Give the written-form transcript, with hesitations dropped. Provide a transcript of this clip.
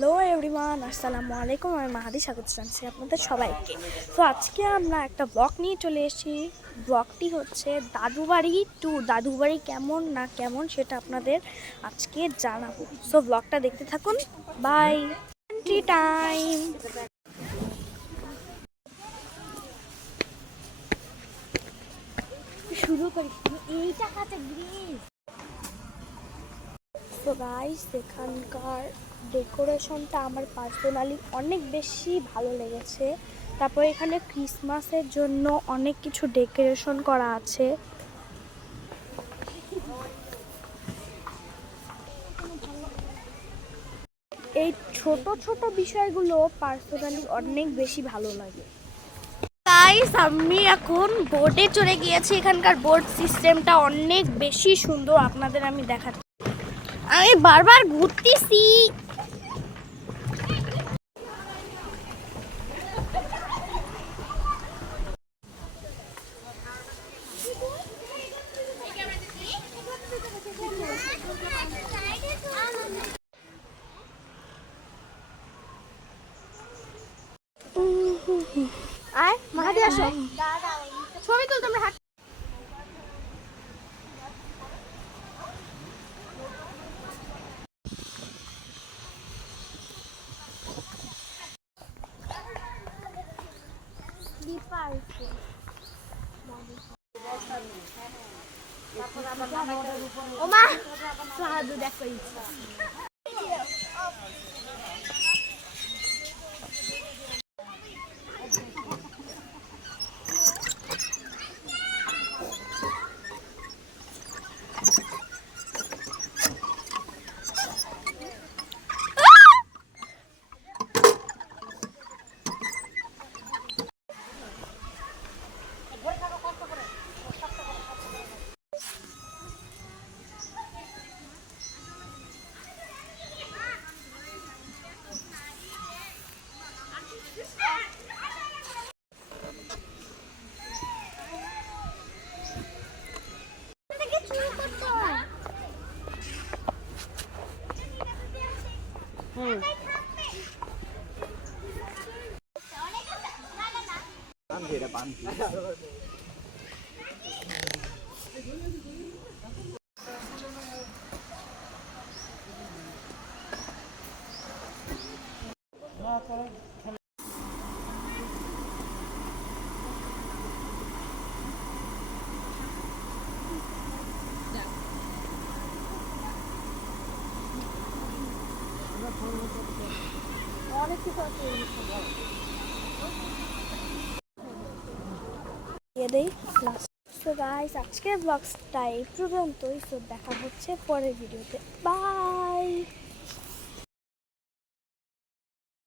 Hello everyone, আসসালামু আলাইকুম। আমি মাহাদি, স্বাগত জানাচ্ছি আপনাদের সবাইকে। তো আজকে আমরা একটা ব্লগ নিয়ে চলে এসেছি। ব্লগটি হচ্ছে দাদুবাড়ি ট্যুর। দাদুবাড়ি কেমন না কেমন সেটা আপনাদের আজকে জানাবো। সো ব্লগটা দেখতে থাকুন। বাই। Entry time. শুরু করি। এইটা কাছে গ্রিস। তো গাইস, এখানকার ডেকোরেশনটা আমার পার্সোনালি অনেক বেশি ভালো লেগেছে। তারপর এখানে ক্রিসমাসের জন্য অনেক কিছু ডেকোরেশন করা আছে। এই ছোট ছোট বিষয়গুলো পার্সোনালি অনেক বেশি ভালো লাগে। গাইস, আমি এখন বোটে চড়ে গিয়েছি। এখানকার বোট সিস্টেমটা অনেক বেশি সুন্দর, আপনাদের আমি দেখাচ্ছি। আমি বারবার ঘুরতেছি। আয় মাহাদি, আসো ছবি তুলতে। আমরা হাঁট ও মা সাহায্য দেখো। অনেক কিছু আছে। সো গাইস, আজকের ব্লগটা এই পর্যন্তই। সো দেখা হচ্ছে পরের ভিডিওতে। বাই।